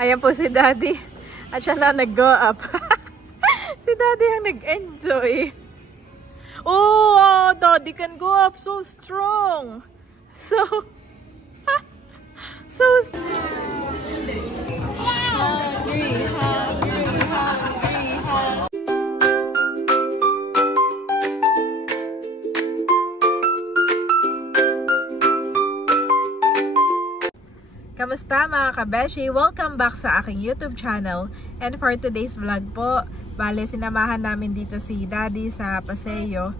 Ayan po si Daddy. At siya na nag-go up. Si Daddy ang nag-enjoy. Oh, Daddy can go up so strong. So hungry, hungry, hungry, hungry. Kamusta mga kabeshi? Welcome back sa aking YouTube channel. And for today's vlog po, bale sinamahan namin dito si Daddy sa Paseo.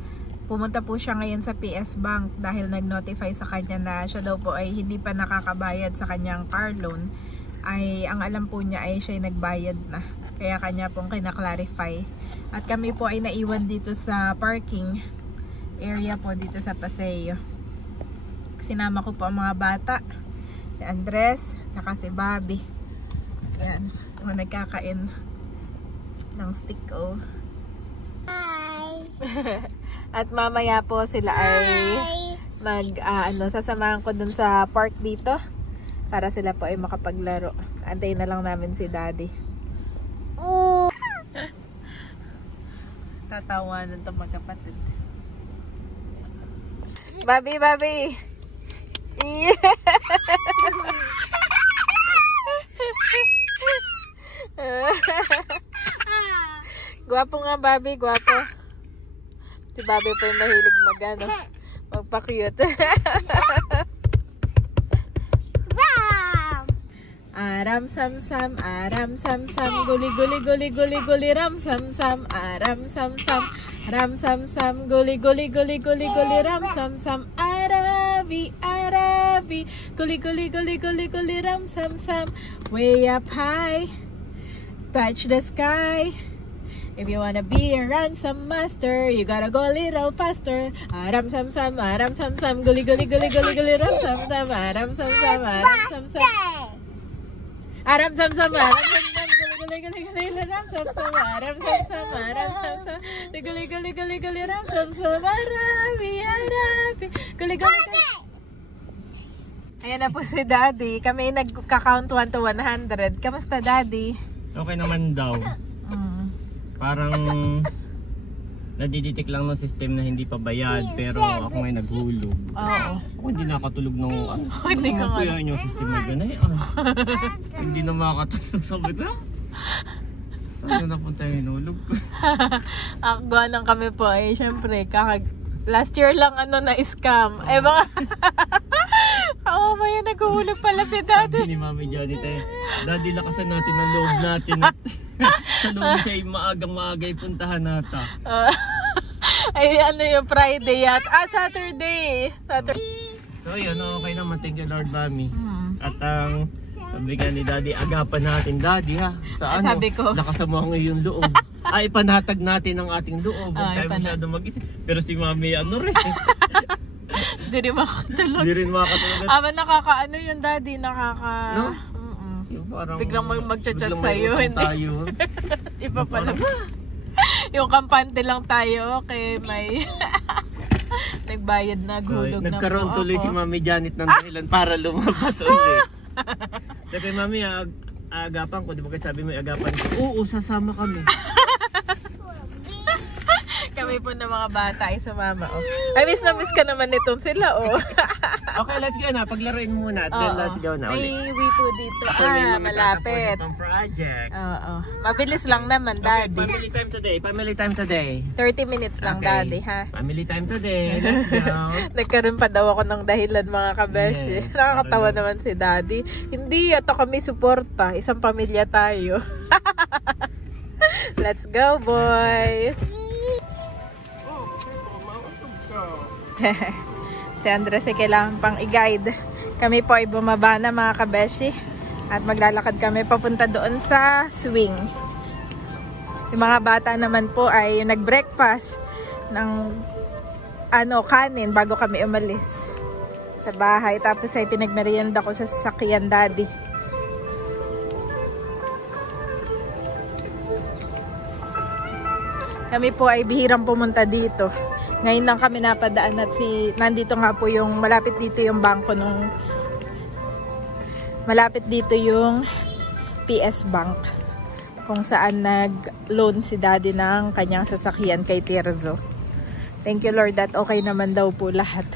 Pumunta po siya ngayon sa PS Bank dahil nag-notify sa kanya na siya daw po ay hindi pa nakakabayad sa kanyang car loan. Ay ang alam po niya ay siya ay nagbayad na. Kaya kanya pong kinaklarify. At kami po ay naiwan dito sa parking area po dito sa Paseo. Sinama ko po ang mga bata. Si Andres, saka si Bobby. Yan, mga nagkakain ng stick oh. Hi! At mamaya po sila ay sasamahan ko dun sa park dito para sila po ay makapaglaro. Antayin na lang namin si Daddy. Tatawanan to magkapatid. Bobby, Bobby! Gwapo nga Bobby, gwapo. Si Bobby po yung mahilig magpa-cute. Aram sam sam, aram sam sam, guli guli guli guli guli, ram sam sam, aram sam sam, ram sam sam, guli guli guli guli guli, ram sam sam, Arabi, Arabi, guli guli guli guli guli, ram sam sam, way up high, touch the sky. If you wanna be a ransom master, you gotta go a little faster. Aram sam sam, guli guli guli guli guli, ram sam sam, aram sam sam, aram sam sam. Aram sam sam, aram sam sam, guli guli guli guli, ram sam sam, aram sam sam, aram sam sam, guli guli guli guli, ram sam sam, Arabi, Arabi, guli guli guli. Ayan na po si Daddy. Kami nagka-count 1 to 100. Kamusta Daddy? Okay naman daw. Parang nadiditik lang ng system na hindi pa bayad, pero ako ngay naghulog. Oo. Ako hindi nakatulog nung Hindi ka nga. Kaya yung system na gano'n. Hindi na makakatulog. Sabi ko, saan na napunta yung hinulog ko? Gawa lang kami po eh. Siyempre, last year lang na-scam. Eh baka... Oo, maya naghuhulog pala si Daddy. Sabi ni Mami Janet Daddy, lakasan natin ang loob natin. Sa loob siya ay maagang-maagay puntahan nata. Ay yung Friday at Saturday. So yun, okay naman. Thank you Lord Mami. At ang sabi nga ni Daddy, agapan natin Daddy ha. Sa ano, sabi ko, lakasan mo ang iyong loob. Ay, panatag natin ang ating loob. Huwag tayo masyado mag-isip. Pero si Mami rin. Hindi rin makatulog. Hindi rin makatulog. Nakakaano yung Daddy, No? Parang biglang mag-chat sa'yo. Tayo. Iba pala. Yung kampante lang tayo, okay, may nagbayad na, gulog na nagkaroon po tuloy ako. si Mami Janet ng dahilan para lumabas ulit. Sabi Mami, agapan ko. Di ba kahit sabi mo agapan ko? Oo, sasama kami. Kami po ng mga bata ay sumama. Ay, miss na miss ka naman nitong sila, Okay, let's go na. Paglaruin muna at then let's go na ulit. May way po dito. Malapit. Itong project. Oo. Mabilis lang naman, Daddy. Family time today. Family time today. 30 minutes lang, Daddy, ha? Family time today. Let's go. Nagkaroon pa daw ako ng dahilan, mga kabeshi. Yes, Nakakatawa naman si Daddy. Hindi, ito kami suporta. Isang pamilya tayo. Let's go, boys! Si Andres ay kailangan pang i-guide. Kami po ay bumaba na, mga kabeshi. At maglalakad kami papunta doon sa swing. Yung mga bata naman po ay nag-breakfast ng kanin bago kami umalis sa bahay. Tapos ay pinagmerienda ko sa sasakyan, Daddy. Kami po ay bihirang pumunta dito. Ngayon lang kami napadaan at nandito nga po yung malapit dito yung bangko nung malapit dito yung PS Bank. Kung saan nag-loan si Daddy ng kanyang sasakyan kay Tirzo. Thank you Lord that okay naman daw po lahat.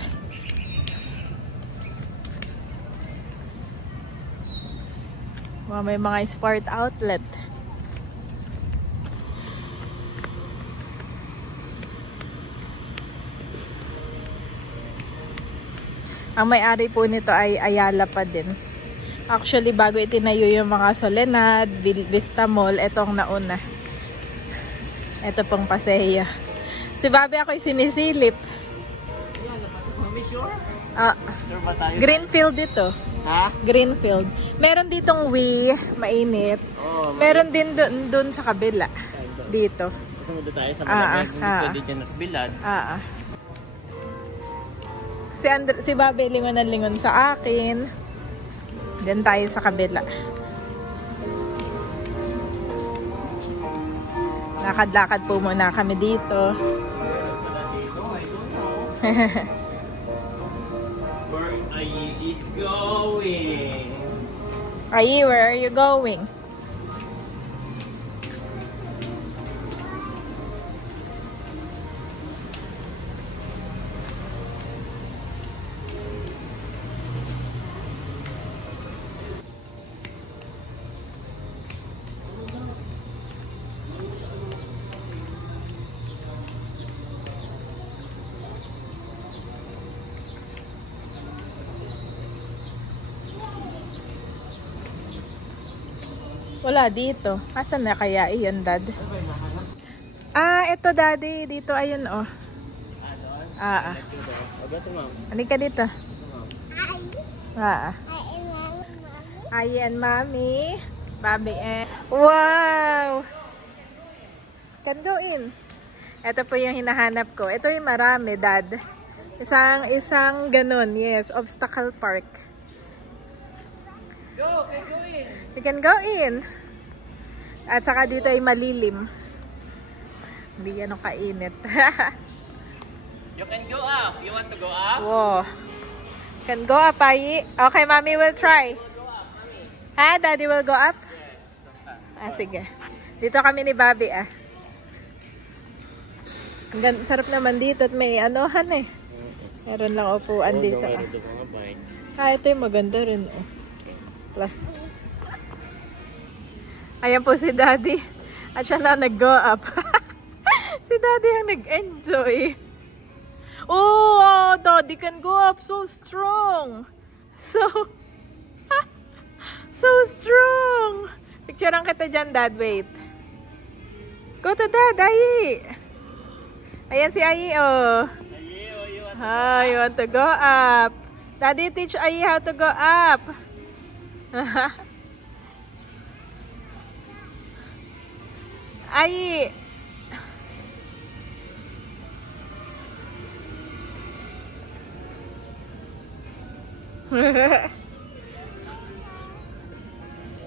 Wow, may mga sport outlet. Ang may-ari po nito ay Ayala pa din. Actually, bago itinayo yung mga Solenad, Vista Mall, etong nauna. Ito pong Paseo. Si Bobby ako'y sinisilip. Mami, sure? Sure ba tayo? Greenfield ito. Ha? Greenfield. Meron ditong Wii, mainit. Oh, Meron din dun sa kabila. Dito. Pumunta tayo sa malamig. Hindi dito nakbilad. Si Bobby lingon na lingon sa akin. Then tayo sa kabila. Lakad-lakad po muna kami dito. Where is going? Ayi, where are you going? Wala dito. Asan na kaya iyon, Dad? Ito, Daddy. Dito, ayun, oh. Halika dito. Ayi and Mommy. Bobby and... Wow! Can go in. Ito po yung hinahanap ko. Ito yung marami, Dad. Isang ganun. Yes, obstacle park. Go! Can go in! You can go in. At saka dito ay malilim. Hindi ganun kainit. You can go up. You want to go up? Wow. Can go up, Ayi. Okay, Mommy will try. Ha? Daddy will go up? Sige. Dito kami ni Bobby, Sarap naman dito at may anohan eh. Meron lang upuan dito. Ito yung maganda rin, Plastic. Ayan po si Daddy. At siya na nag-go up. Si Daddy ang nag-enjoy. Oh, Daddy can go up so strong. So strong. Picturean kita dyan, Dad. Wait. Go to Dad, Ayi. Ayan si Ayi, oh. You want to go up. Daddy teach Ayi how to go up. Ayi.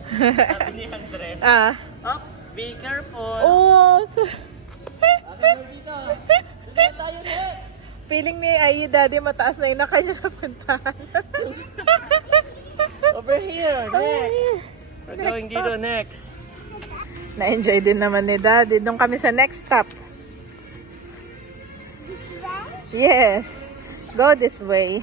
Sabi ni Andres. Oops, be careful. Oh, Dito tayo next. Feeling ni Ayi, Daddy, mataas na yung kanya napuntahan. Over here, next. We're going dito next. Na-enjoy din naman ni Daddy. Doon kami sa next stop. Yes. Go this way.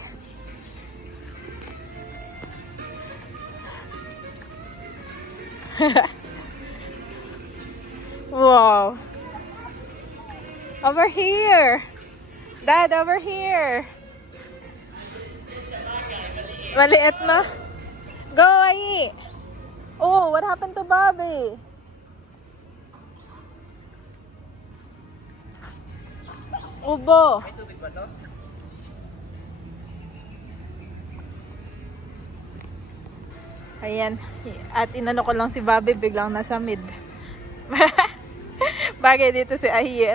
Wow. Over here. Dad, over here. Maliit na. Go, Ayi. Oh, what happened to Bobby? Ubo. May tubig ba to? Ayan. At inano ko lang si Bobby, biglang nasa mid. Bagay dito si Ayi.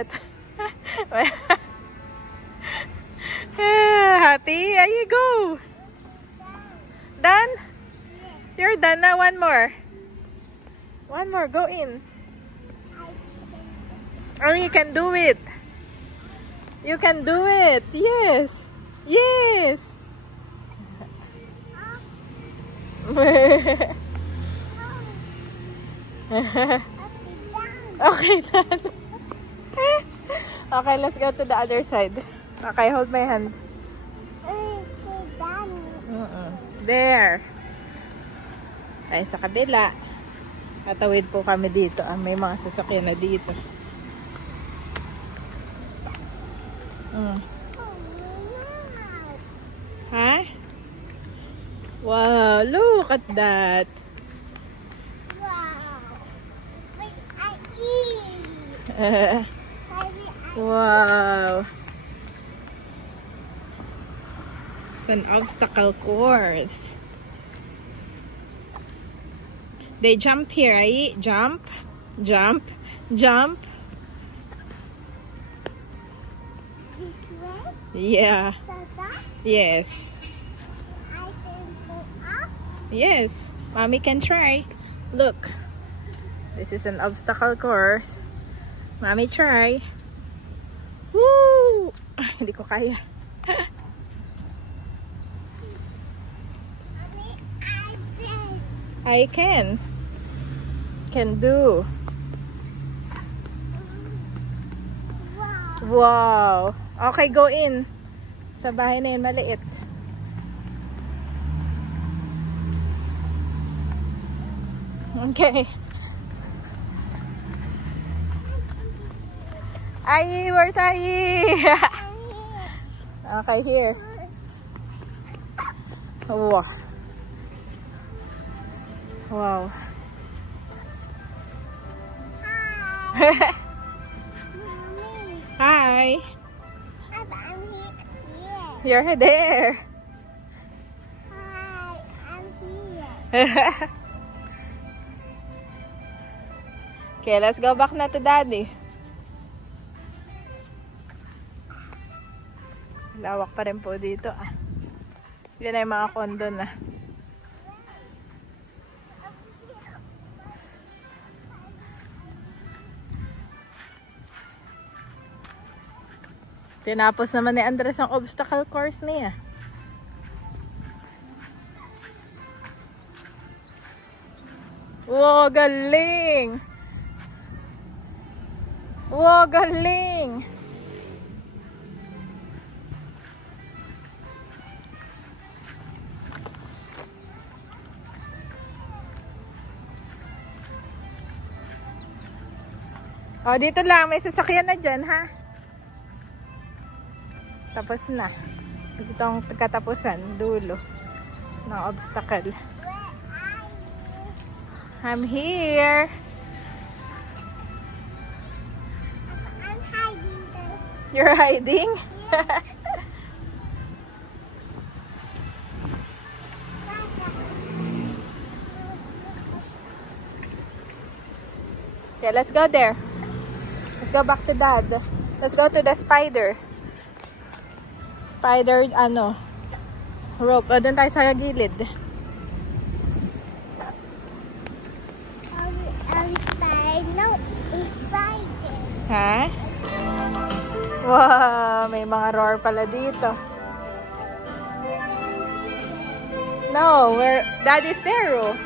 Happy? Ayi, go! Done? You're done now. One more. One more. Go in. Oh, you can do it. You can do it. Yes. Yes. Okay, Dad. Okay, let's go to the other side. Okay, hold my hand. There. Ay, sa kabila. Tatawid po kami dito. May mga sasakyan na dito. Ha? Wow, look at that. Wow. It's an obstacle course. They jump here, right? Jump, jump, jump. Yeah. Yes. Yes. Mommy can try. Look. This is an obstacle course. Mommy, try. Woo! Hindi ko kaya. I can. Can do. Wow. Okay, go in. Sa bahay na yun, maliit. Okay. Ai, where's Ai? Okay, here. Wow. Wow. Hi. Hi. I'm here. You're there. Hi, I'm here. Okay, let's go back na to Daddy. Lawak pa rin po dito. Yan ay mga kondo na. Tinapos naman ni Andres ang obstacle course niya. Wow, galing! Wow, galing! Oh, dito lang. May sasakyan na dyan, ha? Tapos na. Ito ang katapusan. Dulo ng obstacle. I'm here. I'm hiding there. You're hiding? Yeah. Okay, let's go there. Let's go back to Dad. Let's go to the spider. Spider, ano, rope. O, doon tayo sa gilid. No, it's spider. Ha? Wow, may mga roar pala dito. No, where Daddy's there, oh.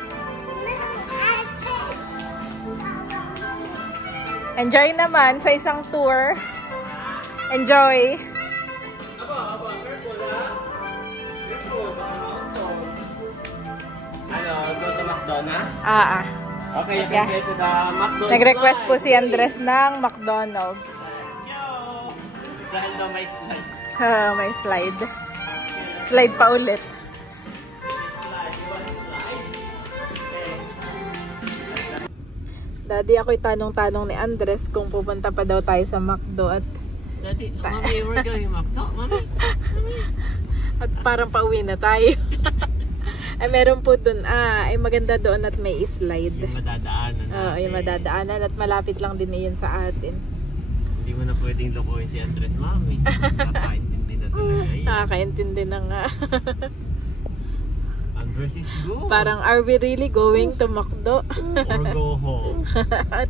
Enjoy naman sa isang tour. Enjoy. Aba, careful ha. Careful, makaka-auto. Ano, go to McDonald's? Okay, you can get to the McDonald's. Nag-request po si Andres ng McDonald's. Dahil daw may slide. May slide. Slide pa ulit. Daddy, ako'y tanong-tanong ni Andres kung pupunta pa daw tayo sa McDo at Daddy, Mommy, we're going McDo. Mommy. at parang pauwi na tayo. Ay, meron po dun. Ay maganda doon at may slide. Yung madadaanan natin. Yung madadaanan at malapit lang din iyon sa atin. Hindi mo na pwedeng lokohin si Andres, Mommy. Nakakaintindi na talaga yan. Nakakaintindi na nga. Andres is good. Parang, are we really going to McDo? Or go home.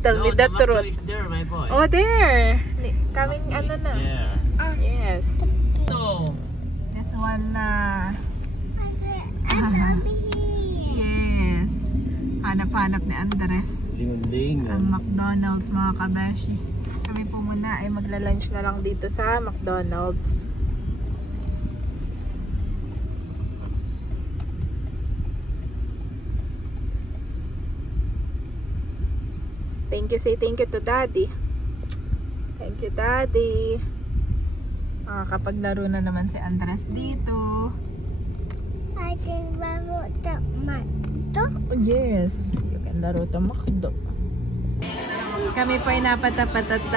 Tell me the truth. McDo is there, my boy. Oh, there! Coming, ano na? There. Yes. No. This one na. I'm over here. Yes. Hanap-hanap ni Andres. Lingon-lingon. Ang McDonald's, mga kabeshi. Kami po muna ay magla-lunch na lang dito sa McDonald's. Thank you, say thank you to Daddy. Thank you, Daddy. Makapaglaro na naman si Andres dito. I can laro the McDo. Oh, yes, you can laro to McDo. Kami po ay napatapat at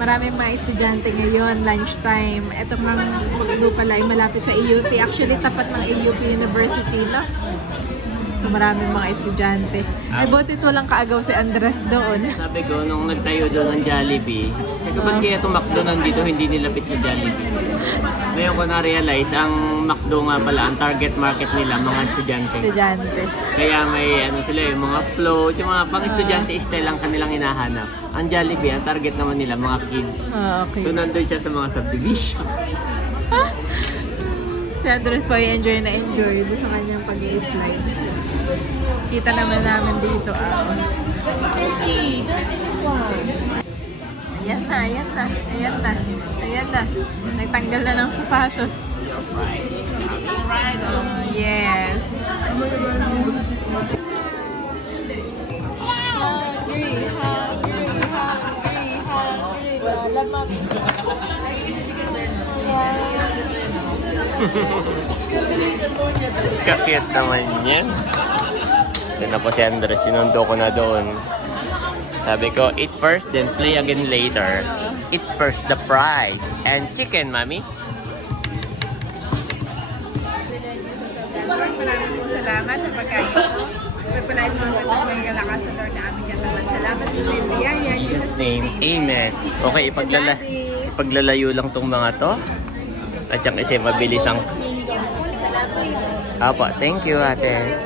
maraming mga estudyante ngayon, lunchtime. Ito mga McDo pala ay malapit sa AUP. Actually, tapat ng AUP University, no? So maraming mga estudyante. Ay, buti ito lang kaagaw si Andres doon. Sabi ko, nung nagtayo doon ng Jollibee, sabi ko, ba't kaya itong McDo nandito hindi nilapit sa Jollibee? Ngayon ko na-realize, ang McDo nga pala, ang target market nila, mga estudyante. Kaya may ano sila, yung mga float, yung mga pang-estudyante style lang kanilang hinahanap. Ang Jollibee, ang target naman nila, mga kids. Okay. So nandun siya sa mga subdivision. Si Andres po ay enjoy na enjoy sa kanyang pag-i-slide. Kita naman namin dito. Ayan na, ayan na, ayan na, ayan na. Nagtanggal na ng sapatos. Yes. Hungry, hungry, hungry, hungry. Lalamang. Kakit naman yan. Doon na po si Andres, sinundo ko na doon. Sabi ko, eat first, then play again later. Eat first the prize. And chicken, mami. Maraming po salamat sa pagkain ito. Pagpalain mo ang katawang galakas sa Lord na aming katawan. Salamat po sa biyaya. In Jesus' name, amen. Okay, ipaglalayo lang tong mga to. At yung kasi mabilis ang... Apo, thank you, ate.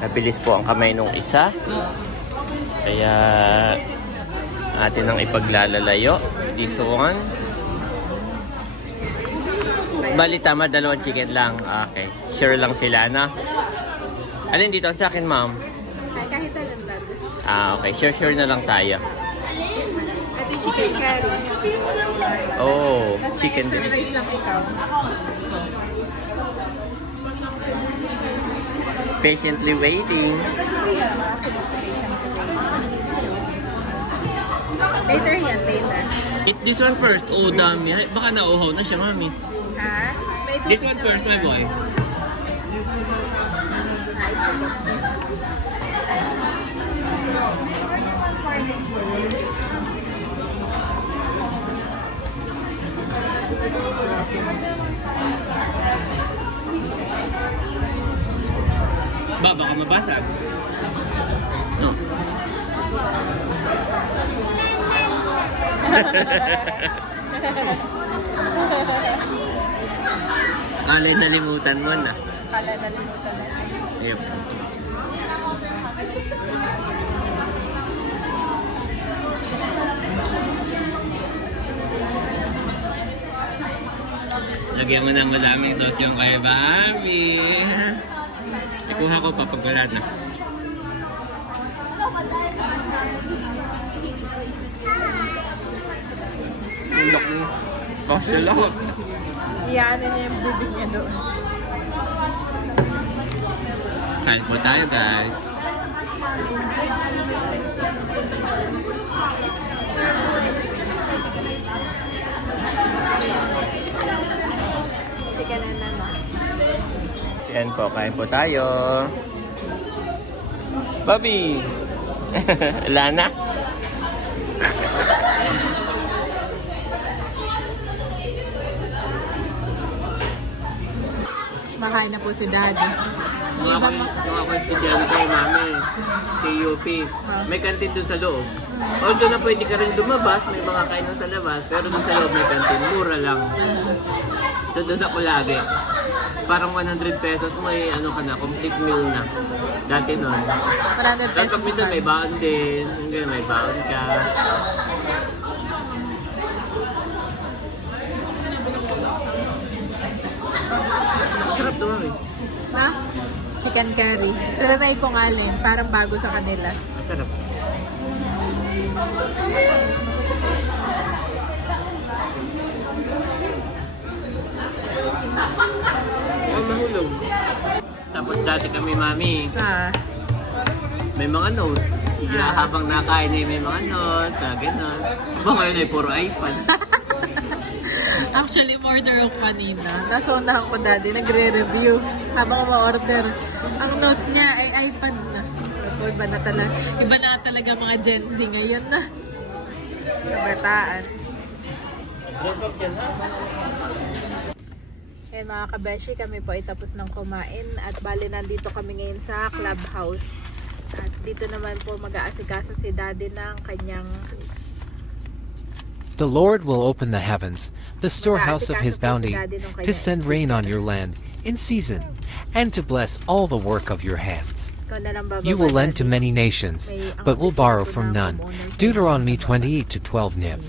Mabilis po ang kamay nung isa. Kaya atin ang ipaglalalayo. This one. Bali, tama, 2 chicken lang. Okay. Sure lang sila, na? Alin dito sa akin, ma'am? Kahit alam natin. Okay. Sure na lang tayo. At yung chicken curry. Oh, chicken din. Rice lang ikaw. Patiently waiting. Later yan, later. Eat this one first. Oh, dami. Baka nauhaw na siya, mami. Ha? This one first, my boy. Baka mabasag. No. Kala nalimutan mo na. Kala nalimutan na. Yep. Lagyan mo ng maraming sauce yung kay Barbie. Ikuha ko pa pag wala na. Ulok mo. Kasi lahat. Iyaano niya yung bubig niya doon. Kain po tayo, guys. Hindi ka na naman. Yan po, kain po tayo. Bobby! Wala na? Makain na po si Daddy. Nung ako estudyante kay mami, KUP, may kantin dun sa loob. Although na pwede ka rin lumabas, may mga kainan sa labas, pero dun sa loob may kantin, mura lang. So doon ako lagi. Parang 100 pesos, may ano ka na, complete meal na. Dati nun. 100 pesos. Tapos minsan may baon din, hanggang may baon ka. Sarap naman eh. Na? Chicken curry. Trinay ko nga lang. Parang bago sa kanila. Masarap. Mahulog. Tapos dati kami, mami, may mga notes. Habang nakain ay may mga notes, gano'n. Ba ngayon ay puro iPad. Actually, order ako kanina. Nasa unahan ko daddy, nagre-review. Habang ma-order, ang notes niya ay iPad na. So, iba na talaga mga Gen Z ngayon na. Kabataan. Ayan mga kabeshi, kami po ay tapos ng kumain at bali nandito kami ngayon sa clubhouse. At dito naman po mag-aasikaso si daddy ng kanyang The Lord will open the heavens, the storehouse of his bounty, to send rain on your land in season, and to bless all the work of your hands. You will lend to many nations, but will borrow from none. Deuteronomy 28:12 NIV.